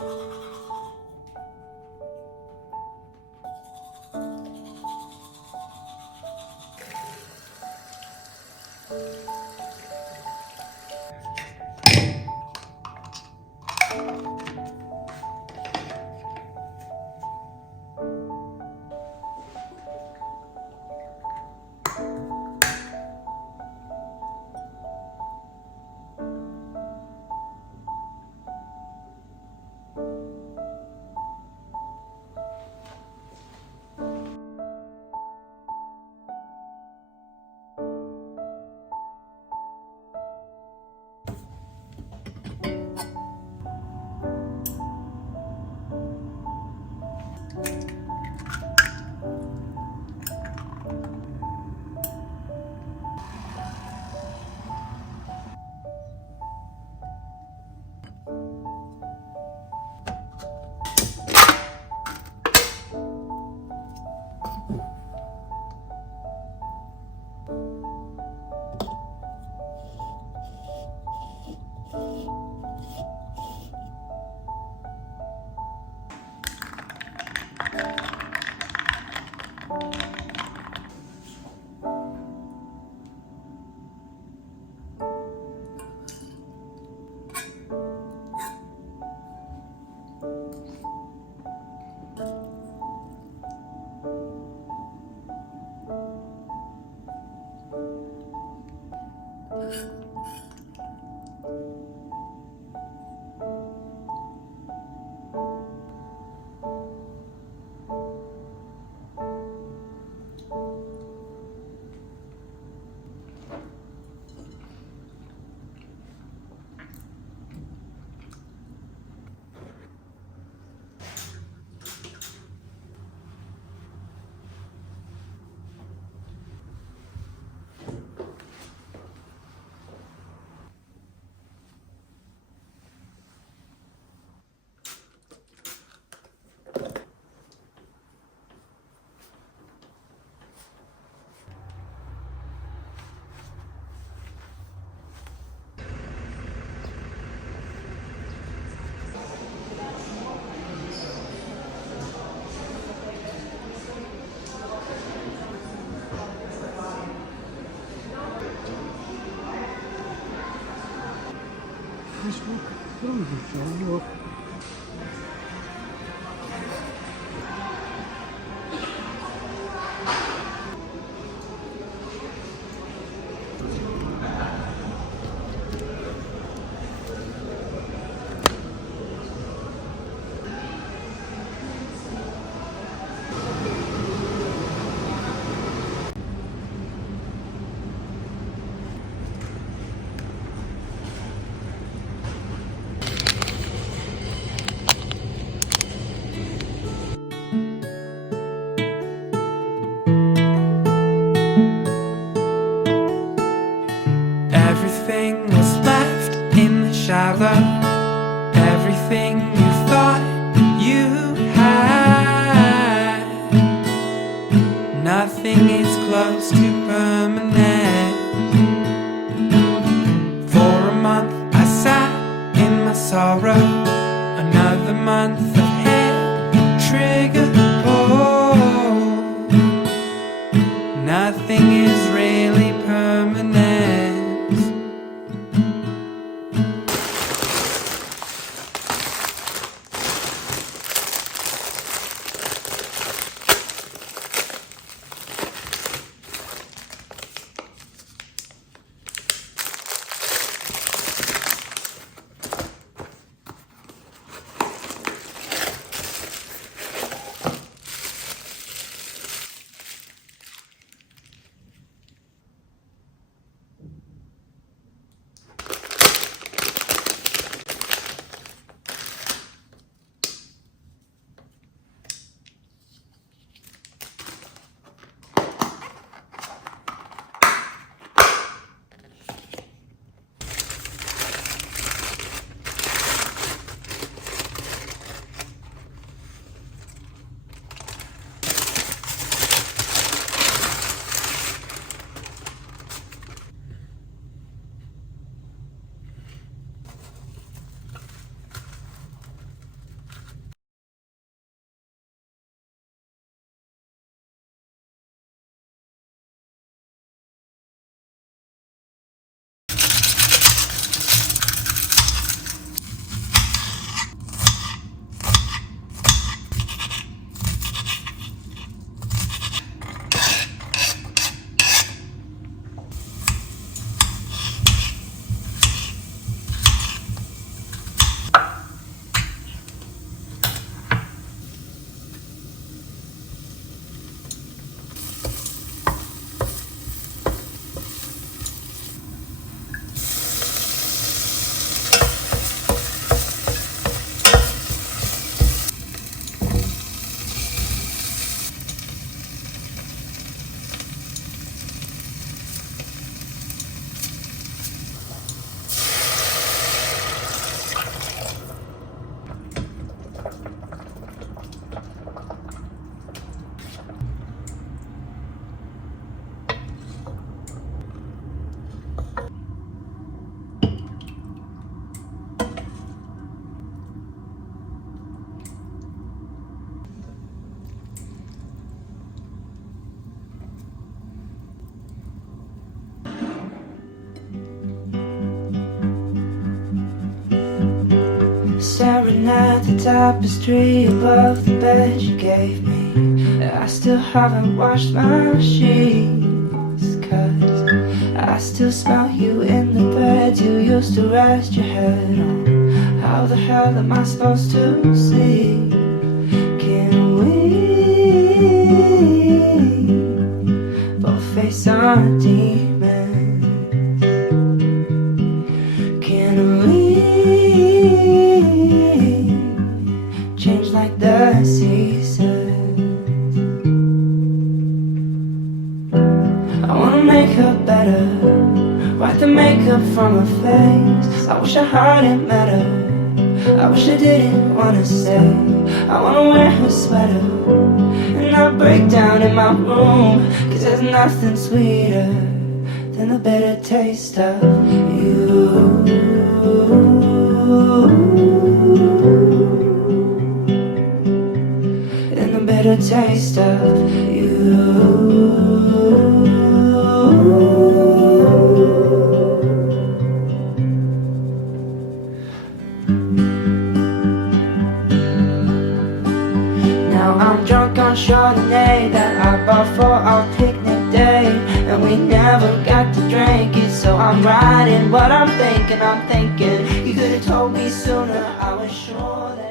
Yok. Everything was left in the shower. Everything you thought you had. Nothing is close to permanent. For a month I sat in my sorrow. Another month of hair trigger pull. Nothing is really permanent. Looking at the tapestry above the bed you gave me, I still haven't washed my sheets, 'cause I still smell you in the bed you used to rest your head on. How the hell am I supposed to sleep? Can we both face our demons? Can we change like the seasons? I wanna make her better, wipe the makeup from her face. I wish I hadn't met her, I wish I didn't wanna stay. I wanna wear her sweater and not break down in my room, 'cause there's nothing sweeter than the bitter taste of you. And the bitter taste of you. Now I'm drunk on Chardonnay that I bought for our picnic day, and we never got to drink it, so I'm writing what I'm thinking. You could have told me sooner, I was sure that